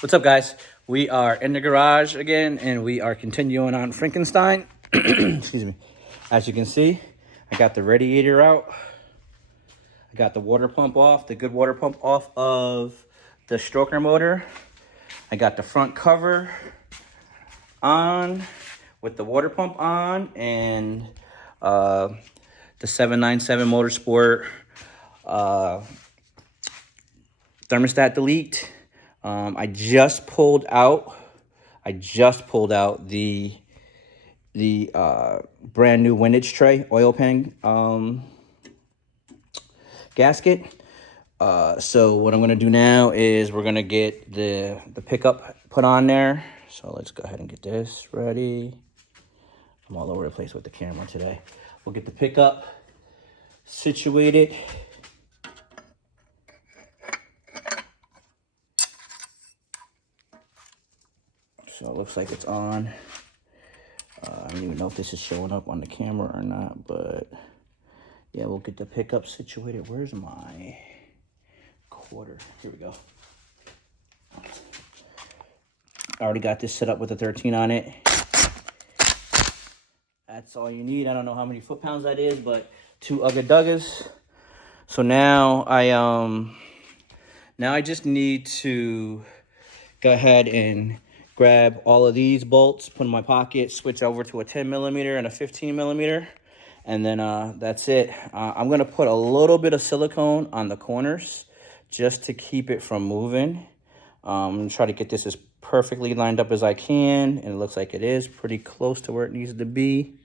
What's up, guys? We are in the garage again, and we are continuing on Frankenstein. Excuse me. As you can see, I got the radiator out. I got the water pump off, the good water pump off of the stroker motor. I got the front cover on with the water pump on, and the 797 Motorsport thermostat delete. I just pulled out the brand new windage tray oil pan gasket. So what I'm gonna do now is we're gonna get the pickup put on there. So let's go ahead and get this ready. I'm all over the place with the camera today. We'll get the pickup situated. So it looks like it's on. I don't even know if this is showing up on the camera or not, but yeah, we'll get the pickup situated. Where's my quarter? Here we go. I already got this set up with a 13 on it. That's all you need. I don't know how many foot-pounds that is, but 2 ugga-duggas. So now I just need to go ahead and grab all of these bolts, put in my pocket, switch over to a 10 millimeter and a 15 millimeter, and then that's it. I'm gonna put a little bit of silicone on the corners just to keep it from moving. I'm gonna try to get this as perfectly lined up as I can, and it looks like it is pretty close to where it needs to be.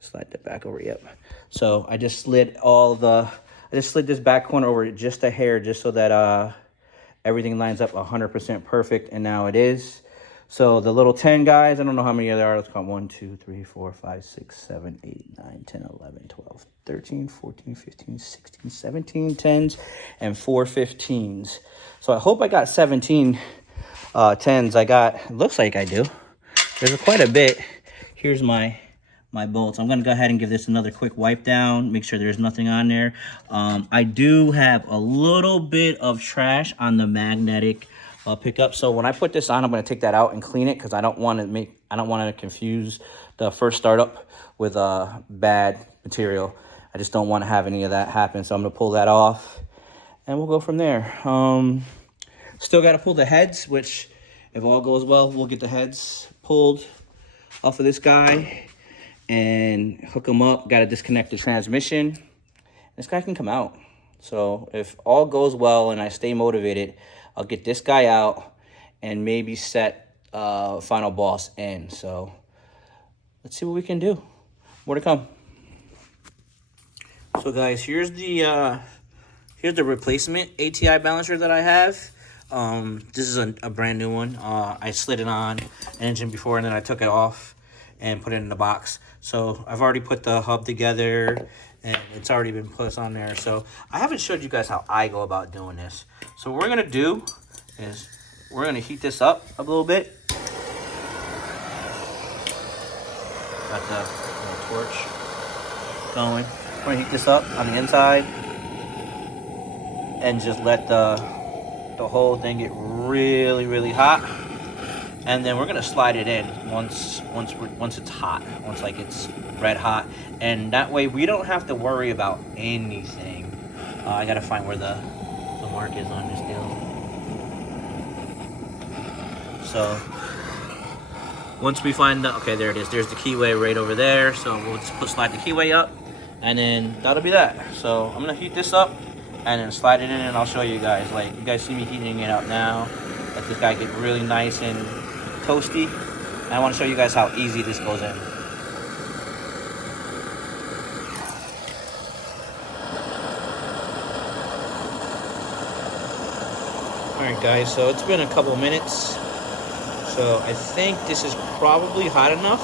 Slide that back over, yep. So I just slid this back corner over just a hair, just so that everything lines up 100% perfect, and now it is. So the little 10 guys, I don't know how many there are. Let's count 1, 2, 3, 4, 5, 6, 7, 8, 9, 10, 11, 12, 13, 14, 15, 16, 17 10s, and 4 15s. So I hope I got 17 10s. Looks like I do. There's quite a bit. Here's my bolts. I'm going to go ahead and give this another quick wipe down, make sure there's nothing on there. I do have a little bit of trash on the magnetic pickup. So when I put this on, I'm going to take that out and clean it, because I don't want to confuse the first startup with bad material. I just don't want to have any of that happen. So I'm going to pull that off, and we'll go from there. Still got to pull the heads, which, if all goes well, we'll get the heads pulled off of this guy and hook them up. Got to disconnect the transmission. This guy can come out. So if all goes well and I stay motivated, I'll get this guy out and maybe set final boss in. So let's see what we can do. More to come. So guys, here's the replacement ATI balancer that I have. This is a brand new one. I slid it on an engine before, and then I took it off and put it in the box. So I've already put the hub together, and it's already been put on there. So I haven't showed you guys how I go about doing this. So what we're gonna do is we're gonna heat this up a little bit. Got the little torch going. We're gonna heat this up on the inside and just let the whole thing get really, really hot. And then we're gonna slide it in once it's hot, once like it's red hot, and that way we don't have to worry about anything. I gotta find where the mark is on this deal. So once we find okay, there it is. There's the keyway right over there. So we'll just slide the keyway up, and then that'll be that. So I'm gonna heat this up and then slide it in, and I'll show you guys. Like, you guys see me heating it up now. Let this guy get really nice and toasty. And I want to show you guys how easy this goes in. Alright guys, so it's been a couple minutes. So I think this is probably hot enough.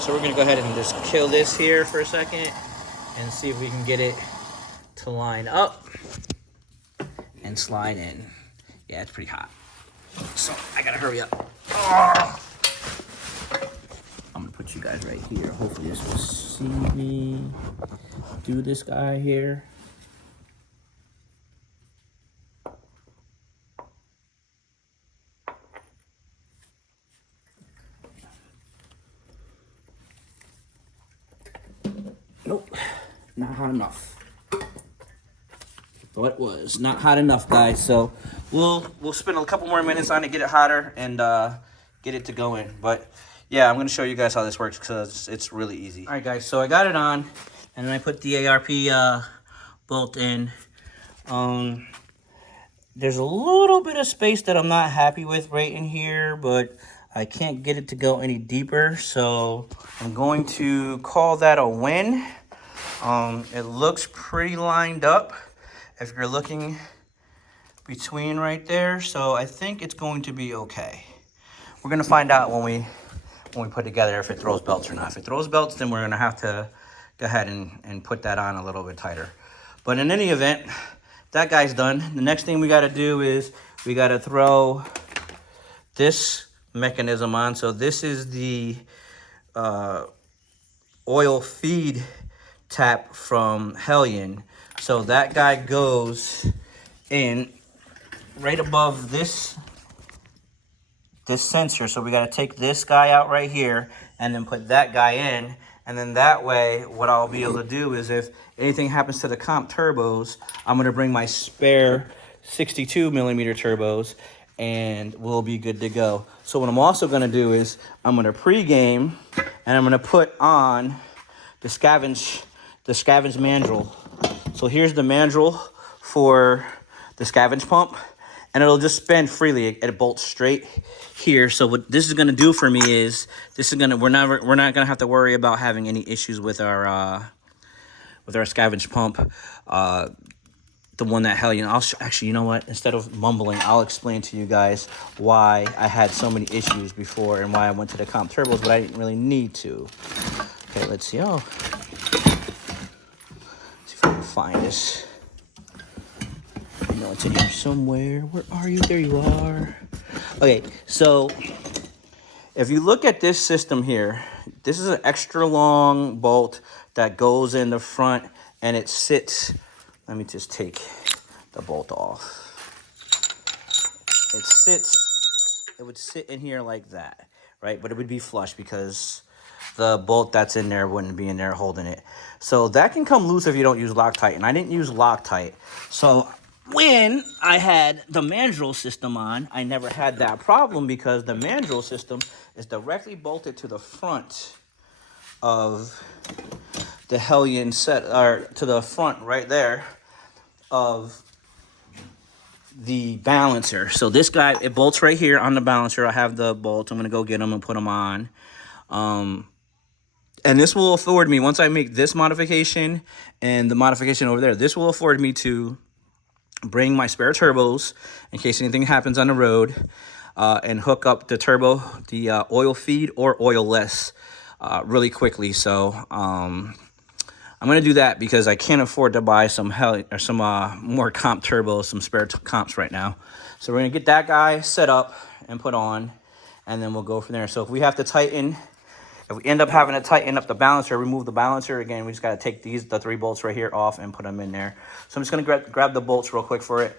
So we're going to go ahead and just kill this here for a second and see if we can get it to line up and slide in. Yeah, it's pretty hot. So I gotta hurry up. I'm gonna put you guys right here. Hopefully this will see me do this guy here. Nope, not hot enough. Thought it was not hot enough, guys. So we'll spend a couple more minutes on it, get it hotter, and get it to go in. But yeah, I'm gonna show you guys how this works because it's really easy. All right, guys. So I got it on, and then I put the ARP bolt in. There's a little bit of space that I'm not happy with right in here, but I can't get it to go any deeper, so I'm going to call that a win. It looks pretty lined up if you're looking between right there, so I think it's going to be okay. We're gonna find out when we put together if it throws belts or not. If it throws belts, then we're gonna have to go ahead and put that on a little bit tighter. But in any event, that guy's done. The next thing we gotta do is we gotta throw this mechanism on. So this is the oil feed tap from Hellion. So that guy goes in right above this sensor. So we got to take this guy out right here and then put that guy in. And then that way, what I'll be able to do is if anything happens to the comp turbos, I'm going to bring my spare 62 millimeter turbos and we'll be good to go. So what I'm also going to do is I'm going to pre-game and I'm going to put on the scavenge mandrel. So here's the mandrel for the scavenge pump, and it'll just spin freely. It bolts straight here. So what this is going to do for me is we're not going to have to worry about having any issues with our scavenge pump. The one that Hellion, actually, you know what? Instead of mumbling, I'll explain to you guys why I had so many issues before and why I went to the comp turbos, but I didn't really need to. Okay, let's see. Let's see if I can find this. I know it's in here somewhere. Where are you? There you are. Okay, so if you look at this system here, this is an extra long bolt that goes in the front and it sits. Let me just take the bolt off. It would sit in here like that, right? But it would be flush because the bolt that's in there wouldn't be in there holding it. So that can come loose if you don't use Loctite, and I didn't use Loctite. So when I had the mandrel system on, I never had that problem because the mandrel system is directly bolted to the front of the Hellion set, or to the front right there of the balancer. So this guy, it bolts right here on the balancer. I have the bolts. I'm going to go get them and put them on. And this will afford me, once I make this modification and the modification over there, this will afford me to bring my spare turbos in case anything happens on the road, and hook up the turbo, the oil feed or oil-less really quickly. So I'm going to do that because I can't afford to buy some more comp turbos, some spare comps right now. So we're going to get that guy set up and put on, and then we'll go from there. So if we have to tighten, if we end up having to tighten up the balancer, remove the balancer, again, we just got to take the 3 bolts right here off and put them in there. So I'm just going to grab the bolts real quick for it,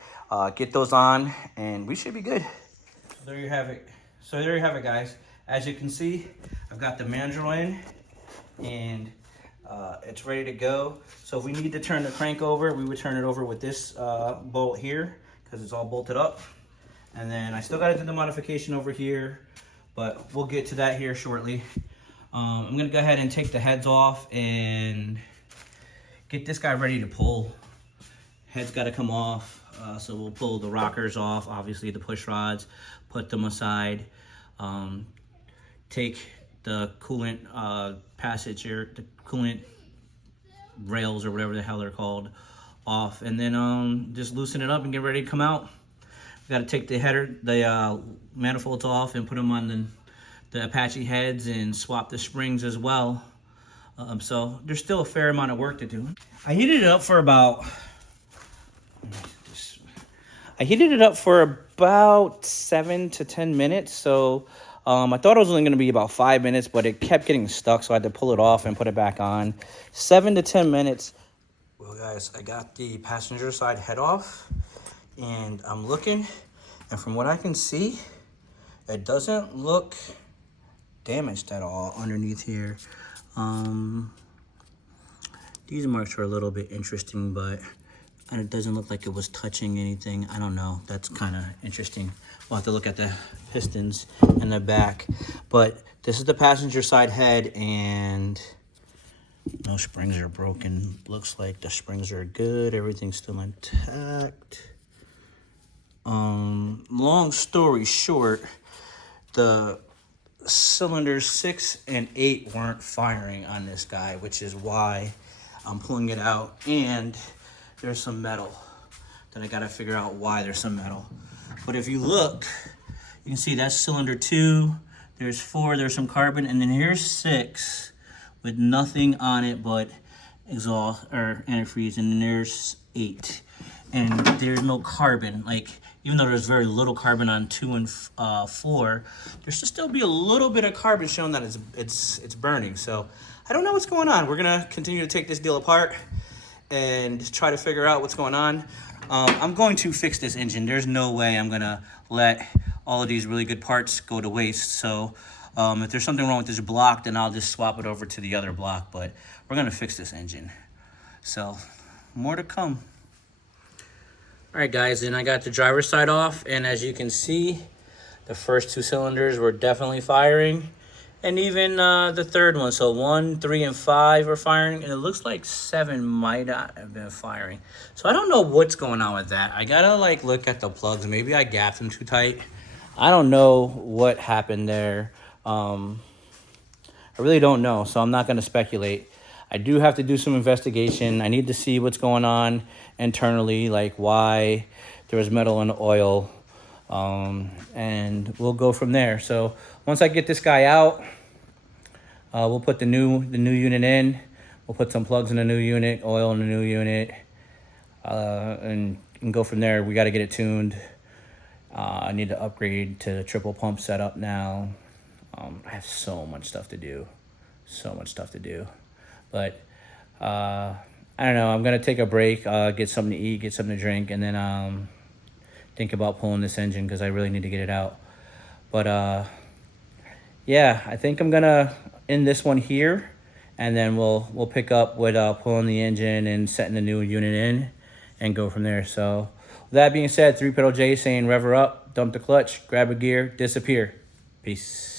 get those on, and we should be good. So there you have it. Guys. As you can see, I've got the mandrel in, and it's ready to go. So if we need to turn the crank over, we would turn it over with this bolt here because it's all bolted up. And then I still got to do the modification over here, but we'll get to that here shortly. I'm going to go ahead and take the heads off and get this guy ready to pull. Head's got to come off, so we'll pull the rockers off, obviously the push rods, put them aside, take the coolant passage or the coolant rails or whatever the hell they're called off, and then just loosen it up and get ready to come out. We got to take the header, the manifolds off and put them on the Apache heads and swap the springs as well. So there's still a fair amount of work to do. I heated it up for about 7 to 10 minutes. So I thought it was only going to be about 5 minutes, but it kept getting stuck, so I had to pull it off and put it back on. 7 to 10 minutes. Well, guys, I got the passenger side head off, and I'm looking, and from what I can see, it doesn't look damaged at all underneath here. These marks are a little bit interesting, but it doesn't look like it was touching anything. I don't know. That's kind of interesting. We'll have to look at the pistons in the back. But this is the passenger side head, and no springs are broken. Looks like the springs are good. Everything's still intact. Long story short, the cylinders 6 and 8 weren't firing on this guy, which is why I'm pulling it out. And there's some metal that I gotta figure out why there's some metal. But if you look, you can see that's cylinder 2, there's 4, there's some carbon, and then here's 6 with nothing on it but exhaust or antifreeze, and then there's 8. And there's no carbon. Like, even though there's very little carbon on 2 and 4, there should still be a little bit of carbon showing that it's burning. So I don't know what's going on. We're gonna continue to take this deal apart and try to figure out what's going on. I'm going to fix this engine. There's no way I'm gonna let all of these really good parts go to waste. So if there's something wrong with this block, then I'll just swap it over to the other block. But we're gonna fix this engine. So more to come. All right, guys, and I got the driver's side off, and as you can see, the first 2 cylinders were definitely firing, and even the third one. So 1, 3, and 5 are firing, and it looks like 7 might not have been firing. So I don't know what's going on with that. I gotta like look at the plugs. Maybe I gapped them too tight. I don't know what happened there. I really don't know, so I'm not gonna speculate. I do have to do some investigation. I need to see what's going on internally, like why there was metal in the oil, and we'll go from there. So once I get this guy out, we'll put the new unit in. We'll put some plugs in the new unit, oil in the new unit, and go from there. We got to get it tuned. I need to upgrade to the triple pump setup now. I have so much stuff to do, but I don't know. I'm gonna take a break, get something to eat, get something to drink, and then think about pulling this engine because I really need to get it out. But yeah, I think I'm gonna end this one here, and then we'll pick up with pulling the engine and setting the new unit in, and go from there. So with that being said, 3 Pedal J saying rev her up, dump the clutch, grab a gear, disappear. Peace.